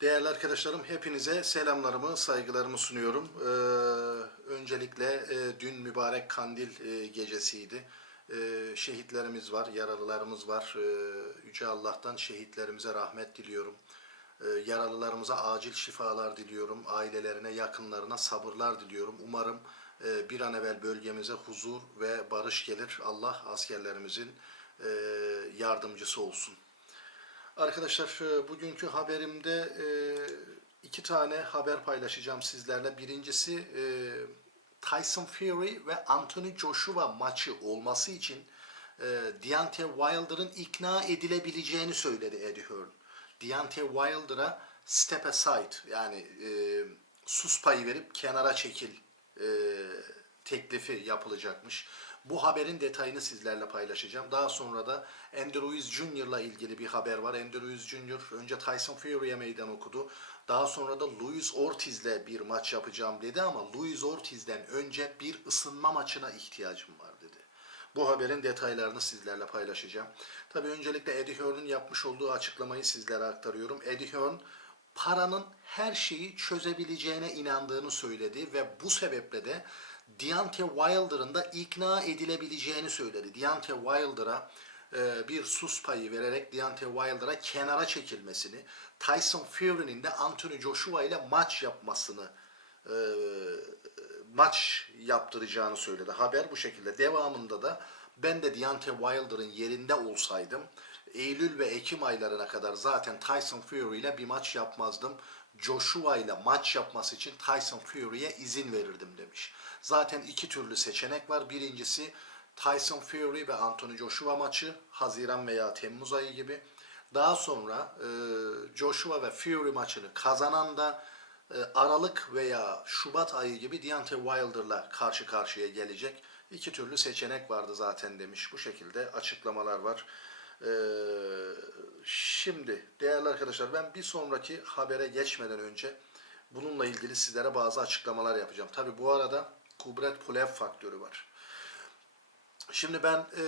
Değerli arkadaşlarım hepinize selamlarımı, saygılarımı sunuyorum. Ee, öncelikle e, dün mübarek kandil e, gecesiydi. Ee, şehitlerimiz var, yaralılarımız var. Ee, Yüce Allah'tan şehitlerimize rahmet diliyorum. Ee, yaralılarımıza acil şifalar diliyorum. Ailelerine, yakınlarına sabırlar diliyorum. Umarım e, bir an evvel bölgemize huzur ve barış gelir. Allah askerlerimizin e, yardımcısı olsun. Arkadaşlar e, bugünkü haberimde e, iki tane haber paylaşacağım sizlerle. Birincisi e, Tyson Fury ve Anthony Joshua maçı olması için Deontay Wilder'ın ikna edilebileceğini söyledi Eddie Hearn. Deontay Wilder'a step aside yani sus payı verip kenara çekil teklifi yapılacakmış. Bu haberin detayını sizlerle paylaşacağım. Daha sonra da Andy Ruiz Jr.'la ilgili bir haber var. Andy Ruiz Jr. önce Tyson Fury'e meydan okudu. Daha sonra da Luis Ortiz'le bir maç yapacağım dedi ama Luis Ortiz'den önce bir ısınma maçına ihtiyacım var dedi. Bu haberin detaylarını sizlerle paylaşacağım. Tabii öncelikle Eddie Hearn'ın yapmış olduğu açıklamayı sizlere aktarıyorum. Eddie Hearn paranın her şeyi çözebileceğine inandığını söyledi ve bu sebeple de Deontay Wilder'ın da ikna edilebileceğini söyledi. Deontay Wilder'a e, bir sus payı vererek Deontay Wilder'a kenara çekilmesini, Tyson Fury'nin de Anthony Joshua ile maç yapmasını e, maç yaptıracağını söyledi. Haber bu şekilde. Devamında da ben de Deontay Wilder'ın yerinde olsaydım Eylül ve Ekim aylarına kadar zaten Tyson Fury ile bir maç yapmazdım. Joshua ile maç yapması için Tyson Fury'ye izin verirdim demiş. Zaten iki türlü seçenek var. Birincisi Tyson Fury ve Anthony Joshua maçı Haziran veya Temmuz ayı gibi. Daha sonra e, Joshua ve Fury maçını kazanan da e, Aralık veya Şubat ayı gibi Deontay Wilder'la karşı karşıya gelecek. İki türlü seçenek vardı zaten demiş. Bu şekilde açıklamalar var. Ee, şimdi değerli arkadaşlar ben bir sonraki habere geçmeden önce bununla ilgili sizlere bazı açıklamalar yapacağım. Tabi bu arada Kubret Pulev faktörü var. Şimdi ben e,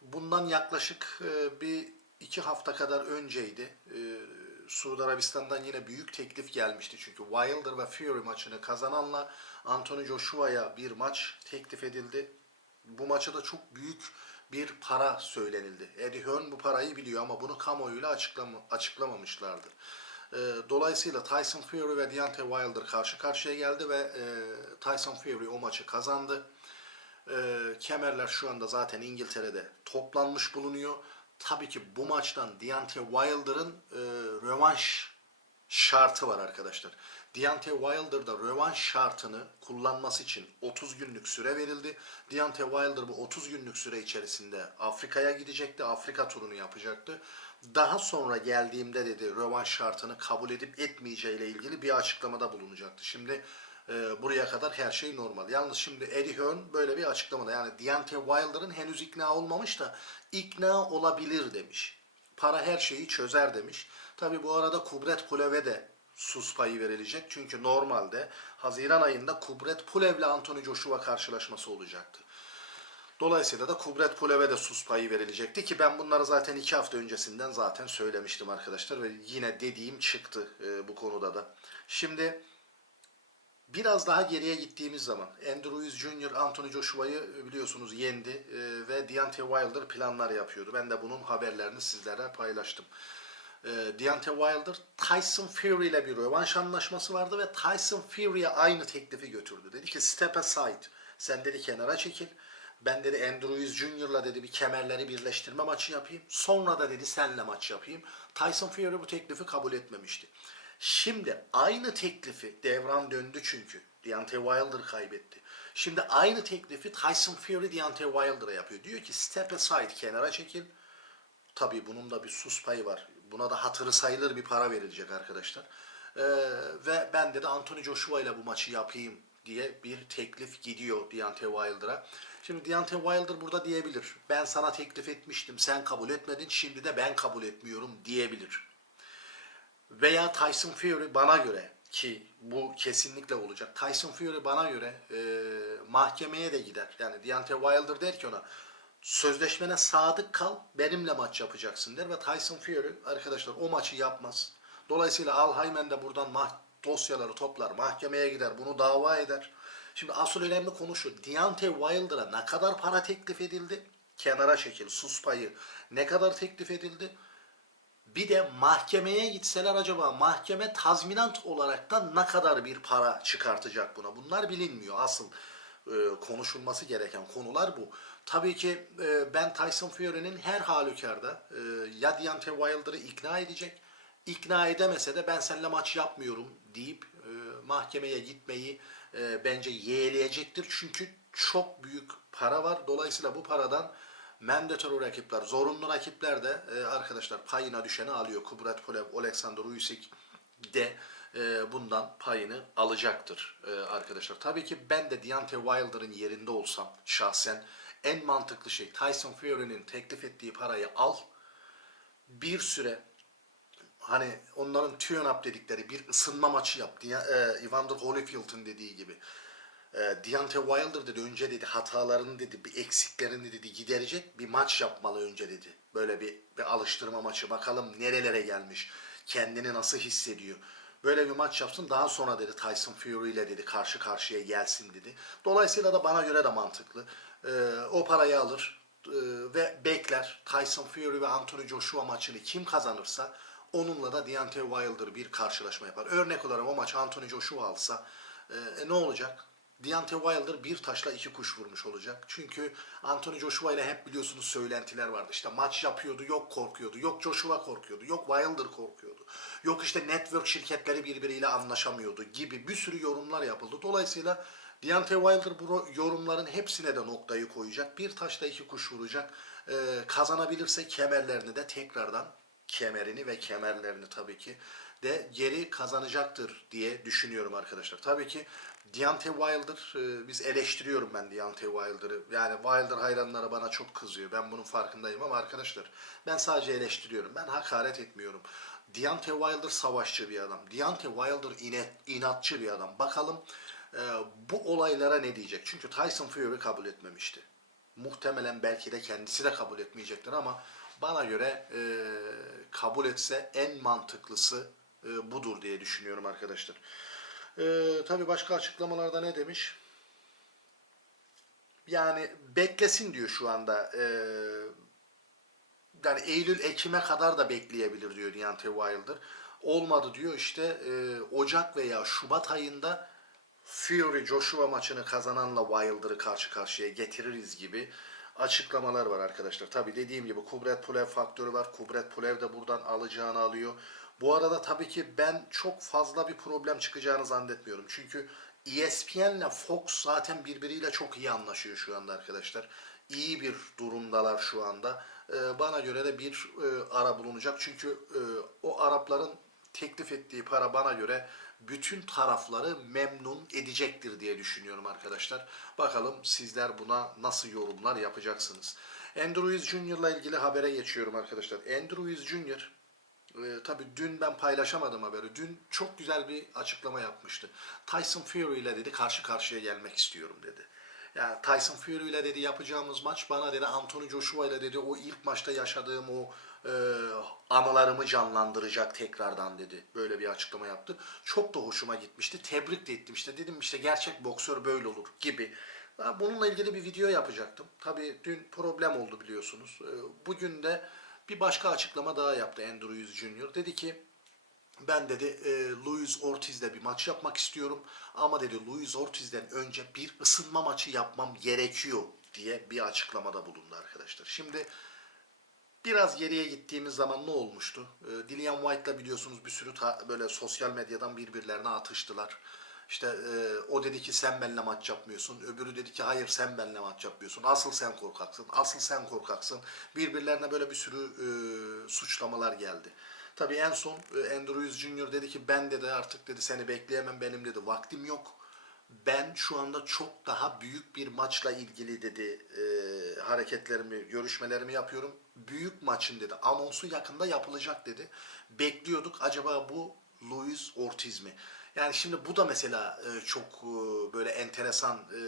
bundan yaklaşık e, bir iki hafta kadar önceydi. E, Suudi Arabistan'dan yine büyük teklif gelmişti. Çünkü Wilder ve Fury maçını kazananla Anthony Joshua'ya bir maç teklif edildi. Bu maça da çok büyük bir para söylenildi. Eddie Hearn bu parayı biliyor ama bunu kamuoyuyla açıklama, açıklamamışlardı. E, dolayısıyla Tyson Fury ve Deontay Wilder karşı karşıya geldi ve e, Tyson Fury o maçı kazandı. E, kemerler şu anda zaten İngiltere'de toplanmış bulunuyor. Tabii ki bu maçtan Deontay Wilder'ın e, rövanş şartı var arkadaşlar. Deontay Wilder'da rövanş şartını kullanması için 30 günlük süre verildi. Deontay Wilder bu 30 günlük süre içerisinde Afrika'ya gidecekti. Afrika turunu yapacaktı. Daha sonra geldiğimde dedi rövanş şartını kabul edip etmeyeceği ile ilgili bir açıklamada bulunacaktı. Şimdi e, buraya kadar her şey normal. Yalnız şimdi Eddie Hearn böyle bir açıklamada yani Deontay Wilder'ın henüz ikna olmamış da ikna olabilir demiş. Para her şeyi çözer demiş. Tabi bu arada Kubret Pulev'e de sus payı verilecek. Çünkü normalde Haziran ayında Kubret Pulev ile Anthony Joshua karşılaşması olacaktı. Dolayısıyla da Kubret Pulev'e de sus payı verilecekti ki ben bunları zaten iki hafta öncesinden zaten söylemiştim arkadaşlar ve yine dediğim çıktı e, bu konuda da. Şimdi biraz daha geriye gittiğimiz zaman Andrew Ruiz Jr. Anthony Joshua'yı biliyorsunuz yendi e, ve Deontay Wilder planlar yapıyordu. Ben de bunun haberlerini sizlere paylaştım e, Deontay Wilder Tyson Fury ile bir rövanş anlaşması vardı ve Tyson Fury'e aynı teklifi götürdü. Dedi ki step aside. Sen dedi kenara çekil. Ben dedi Andrew Ruiz Jr.'la dedi bir kemerleri birleştirme maçı yapayım. Sonra da dedi senle maç yapayım. Tyson Fury bu teklifi kabul etmemişti. Şimdi aynı teklifi devran döndü çünkü. Deontay Wilder kaybetti. Şimdi aynı teklifi Tyson Fury Deontay Wilder'a yapıyor. Diyor ki step aside kenara çekil. Tabii bunun da bir sus payı var. Buna da hatırı sayılır bir para verilecek arkadaşlar. Ee, ve ben de Anthony Joshua ile bu maçı yapayım diye bir teklif gidiyor Deontay Wilder'a. Şimdi Deontay Wilder burada diyebilir. Ben sana teklif etmiştim, sen kabul etmedin, şimdi de ben kabul etmiyorum diyebilir. Veya Tyson Fury bana göre ki bu kesinlikle olacak. Tyson Fury bana göre e, mahkemeye de gider. Yani Deontay Wilder der ki ona sözleşmene sadık kal, benimle maç yapacaksın der ve Tyson Fury arkadaşlar o maçı yapmaz. Dolayısıyla Al Heyman de buradan mah- dosyaları toplar, mahkemeye gider, bunu dava eder. Şimdi asıl önemli konu şu. Deontay Wilder'a ne kadar para teklif edildi? Kenara çekil, sus payı. Ne kadar teklif edildi? Bir de mahkemeye gitseler acaba mahkeme tazminat olaraktan ne kadar bir para çıkartacak buna? Bunlar bilinmiyor. Asıl e, konuşulması gereken konular bu. Tabii ki e, ben Tyson Fury'nin her halükarda e, ya Deontay Wilder'ı ikna edecek, ikna edemese de ben seninle maç yapmıyorum deyip e, mahkemeye gitmeyi e, bence yeğleyecektir. Çünkü çok büyük para var. Dolayısıyla bu paradan mandatory rakipler, zorunlu rakipler de arkadaşlar payına düşeni alıyor. Kubrat Pulev, Alexander Usyk de bundan payını alacaktır arkadaşlar. Tabii ki ben de Deontay Wilder'ın yerinde olsam şahsen en mantıklı şey Tyson Fury'nin teklif ettiği parayı al. Bir süre hani onların tune-up dedikleri bir ısınma maçı yap. Dia- E, Evander Holyfield'ın dediği gibi. E, Deontay Wilder dedi önce dedi hatalarını dedi bir eksiklerini dedi giderecek bir maç yapmalı önce dedi. Böyle bir, bir alıştırma maçı bakalım nerelere gelmiş kendini nasıl hissediyor. Böyle bir maç yapsın daha sonra dedi Tyson Fury ile dedi karşı karşıya gelsin dedi. Dolayısıyla da bana göre de mantıklı. E, o parayı alır e, ve bekler Tyson Fury ve Anthony Joshua maçını kim kazanırsa onunla da Deontay Wilder bir karşılaşma yapar. Örnek olarak o maç Anthony Joshua alsa e, ne olacak? Deontay Wilder bir taşla iki kuş vurmuş olacak. Çünkü Anthony Joshua ile hep biliyorsunuz söylentiler vardı. İşte maç yapıyordu, yok korkuyordu. Yok Joshua korkuyordu, yok Wilder korkuyordu. Yok işte network şirketleri birbiriyle anlaşamıyordu gibi bir sürü yorumlar yapıldı. Dolayısıyla Deontay Wilder bu yorumların hepsine de noktayı koyacak. Bir taşla iki kuş vuracak. Ee, kazanabilirse kemerlerini de tekrardan kemerini ve kemerlerini tabii ki de geri kazanacaktır diye düşünüyorum arkadaşlar. Tabii ki Deontay Wilder, e, biz eleştiriyorum ben Deontay Wilder'ı. Yani Wilder hayranları bana çok kızıyor. Ben bunun farkındayım ama arkadaşlar ben sadece eleştiriyorum. Ben hakaret etmiyorum. Deontay Wilder savaşçı bir adam. Deontay Wilder inet, inatçı bir adam. Bakalım e, bu olaylara ne diyecek? Çünkü Tyson Fury kabul etmemişti. Muhtemelen belki de kendisi de kabul etmeyecektir ama bana göre e, kabul etse en mantıklısı e, budur diye düşünüyorum arkadaşlar. E, tabii başka açıklamalarda ne demiş? Yani beklesin diyor şu anda. E, yani Eylül Ekim'e kadar da bekleyebilir diyor Deontay Wilder. Olmadı diyor işte e, Ocak veya Şubat ayında Fury Joshua maçını kazananla Wilder'ı karşı karşıya getiririz gibi açıklamalar var arkadaşlar. Tabi dediğim gibi Kubrat Pulev faktörü var. Kubrat Pulev de buradan alacağını alıyor. Bu arada tabii ki ben çok fazla bir problem çıkacağını zannetmiyorum. Çünkü ESPN ile Fox zaten birbiriyle çok iyi anlaşıyor şu anda arkadaşlar. İyi bir durumdalar şu anda. Ee, bana göre de bir e, ara bulunacak. Çünkü e, o Arapların teklif ettiği para bana göre bütün tarafları memnun edecektir diye düşünüyorum arkadaşlar. Bakalım sizler buna nasıl yorumlar yapacaksınız. Andrew Ruiz Jr. ile ilgili habere geçiyorum arkadaşlar. Andrew Ruiz Jr. E, tabii dün ben paylaşamadım haberi. Dün çok güzel bir açıklama yapmıştı. Tyson Fury ile dedi karşı karşıya gelmek istiyorum dedi. Yani Tyson Fury ile dedi yapacağımız maç bana dedi Anthony Joshua ile dedi o ilk maçta yaşadığım o e, anılarımı canlandıracak tekrardan dedi. Böyle bir açıklama yaptı. Çok da hoşuma gitmişti. Tebrik de ettim işte. Dedim işte gerçek boksör böyle olur gibi. Bununla ilgili bir video yapacaktım. Tabii dün problem oldu biliyorsunuz. E, bugün de bir başka açıklama daha yaptı Andrew Ruiz Jr. Dedi ki ben dedi e, Luis Ortiz'le bir maç yapmak istiyorum ama dedi Luis Ortiz'den önce bir ısınma maçı yapmam gerekiyor diye bir açıklamada bulundu arkadaşlar. Şimdi biraz geriye gittiğimiz zaman ne olmuştu? E, Dillian White'la biliyorsunuz bir sürü böyle sosyal medyadan birbirlerine atıştılar. İşte e, o dedi ki sen benimle maç yapmıyorsun. Öbürü dedi ki hayır sen benimle maç yapmıyorsun. Asıl sen korkaksın. Asıl sen korkaksın. Birbirlerine böyle bir sürü e, suçlamalar geldi. Tabii en son e, Andrew Ruiz Jr. dedi ki ben dedi artık dedi seni bekleyemem benim dedi vaktim yok. Ben şu anda çok daha büyük bir maçla ilgili dedi e, hareketlerimi, görüşmelerimi yapıyorum. Büyük maçın dedi anonsu yakında yapılacak dedi. Bekliyorduk acaba bu Luis Ortiz mi? Yani şimdi bu da mesela e, çok e, böyle enteresan e,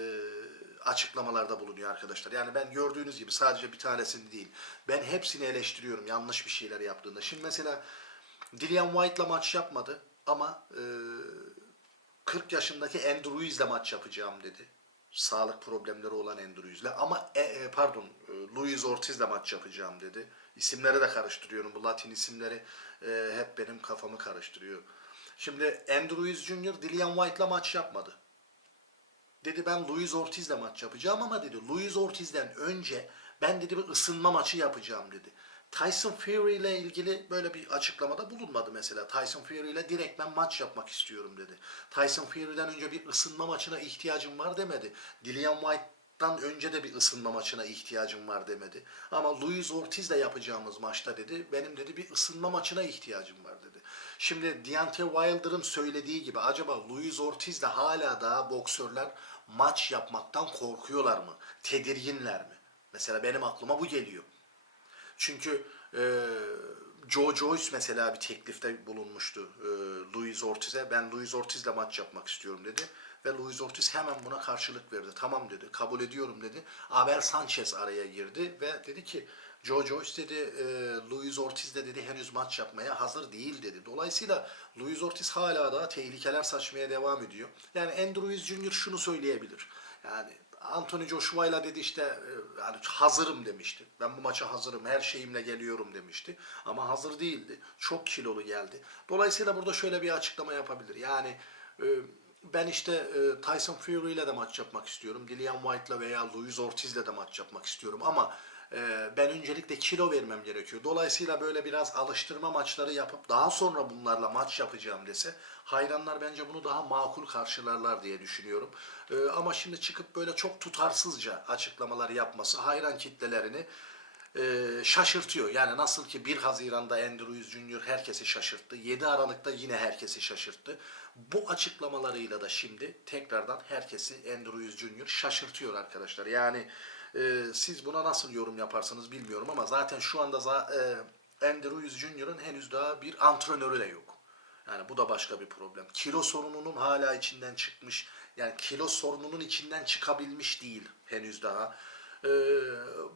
açıklamalarda bulunuyor arkadaşlar. Yani ben gördüğünüz gibi sadece bir tanesini değil. Ben hepsini eleştiriyorum yanlış bir şeyler yaptığında. Şimdi mesela Dillian White'la maç yapmadı ama e, 40 yaşındaki Andrew Ruiz'le maç yapacağım dedi. Sağlık problemleri olan Andrew Ruiz'le ama e, e, pardon e, Luis Ortiz'le maç yapacağım dedi. İsimleri de karıştırıyorum. Bu Latin isimleri e, hep benim kafamı karıştırıyor. Şimdi Andrew Ruiz Jr. Dillian White'la maç yapmadı. Dedi ben Luis Ortiz'le maç yapacağım ama dedi Luis Ortiz'den önce ben dedi bir ısınma maçı yapacağım dedi. Tyson Fury ile ilgili böyle bir açıklamada bulunmadı mesela. Tyson Fury ile direkt ben maç yapmak istiyorum dedi. Tyson Fury'den önce bir ısınma maçına ihtiyacım var demedi. Dillian White'dan önce de bir ısınma maçına ihtiyacım var demedi. Ama Luis Ortiz'le yapacağımız maçta dedi benim dedi bir ısınma maçına ihtiyacım var dedi. Şimdi Deontay Wilder'ın söylediği gibi acaba Luis Ortiz'le hala daha boksörler maç yapmaktan korkuyorlar mı? Tedirginler mi? Mesela benim aklıma bu geliyor. Çünkü e, Joe Joyce mesela bir teklifte bulunmuştu e, Luis Ortiz'e. Ben Luis Ortiz'le maç yapmak istiyorum dedi. Ve Luis Ortiz hemen buna karşılık verdi. Tamam dedi, kabul ediyorum dedi. Abel Sanchez araya girdi ve dedi ki Joe Joyce dedi, e, Luis Ortiz de dedi henüz maç yapmaya hazır değil dedi. Dolayısıyla Luis Ortiz hala daha tehlikeler saçmaya devam ediyor. Yani Andrew Ruiz Jr. şunu söyleyebilir. Yani Anthony Joshua ile dedi işte e, yani hazırım demişti. Ben bu maça hazırım, her şeyimle geliyorum demişti. Ama hazır değildi. Çok kilolu geldi. Dolayısıyla burada şöyle bir açıklama yapabilir. Yani e, ben işte e, Tyson Fury ile de maç yapmak istiyorum. Dillian White'la veya Luis Ortiz'le de maç yapmak istiyorum ama ben öncelikle kilo vermem gerekiyor. Dolayısıyla böyle biraz alıştırma maçları yapıp daha sonra bunlarla maç yapacağım dese hayranlar bence bunu daha makul karşılarlar diye düşünüyorum. E, ama şimdi çıkıp böyle çok tutarsızca açıklamalar yapması hayran kitlelerini e, şaşırtıyor. Yani nasıl ki 1 Haziran'da Andrew Ruiz Jr. herkesi şaşırttı. 7 Aralık'ta yine herkesi şaşırttı. Bu açıklamalarıyla da şimdi tekrardan herkesi Andrew Ruiz Jr. şaşırtıyor arkadaşlar. Yani e, siz buna nasıl yorum yaparsınız bilmiyorum ama zaten şu anda za- e, Andrew Ruiz Jr.'ın henüz daha bir antrenörü de yok. Yani bu da başka bir problem. Kilo sorununun hala içinden çıkmış, yani kilo sorununun içinden çıkabilmiş değil henüz daha. Ee,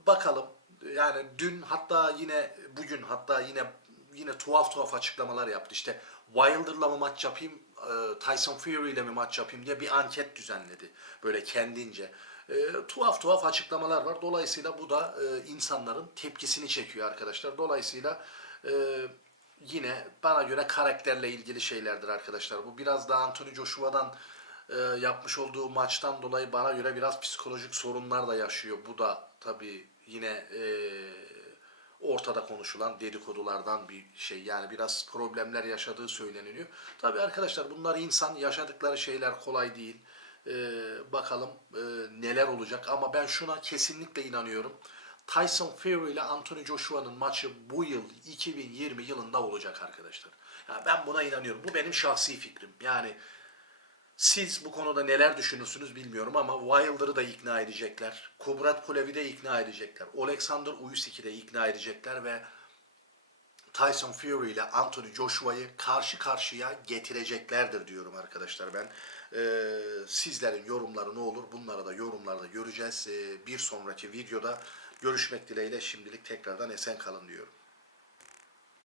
bakalım. Yani dün hatta yine bugün hatta yine yine tuhaf tuhaf açıklamalar yaptı. İşte Wilder'la mı maç yapayım, e, Tyson Fury ile mi maç yapayım diye bir anket düzenledi. Böyle kendince. E, tuhaf tuhaf açıklamalar var. Dolayısıyla bu da e, insanların tepkisini çekiyor arkadaşlar. Dolayısıyla e, yine bana göre karakterle ilgili şeylerdir arkadaşlar. Bu biraz da Anthony Joshua'dan e, yapmış olduğu maçtan dolayı bana göre biraz psikolojik sorunlar da yaşıyor. Bu da tabii yine e, ortada konuşulan dedikodulardan bir şey. Yani biraz problemler yaşadığı söyleniliyor. Tabii arkadaşlar bunlar insan yaşadıkları şeyler kolay değil. E, bakalım e, neler olacak ama ben şuna kesinlikle inanıyorum. Tyson Fury ile Anthony Joshua'nın maçı bu yıl 2020 yılında olacak arkadaşlar. Yani ben buna inanıyorum. Bu benim şahsi fikrim. Yani siz bu konuda neler düşünürsünüz bilmiyorum ama Wilder'ı da ikna edecekler. Kubrat Pulevi de ikna edecekler. Alexander Usyk'i de ikna edecekler ve Tyson Fury ile Anthony Joshua'yı karşı karşıya getireceklerdir diyorum arkadaşlar ben. Ee, sizlerin yorumları ne olur bunları da yorumlarda göreceğiz. Ee, bir sonraki videoda görüşmek dileğiyle şimdilik tekrardan esen kalın diyorum.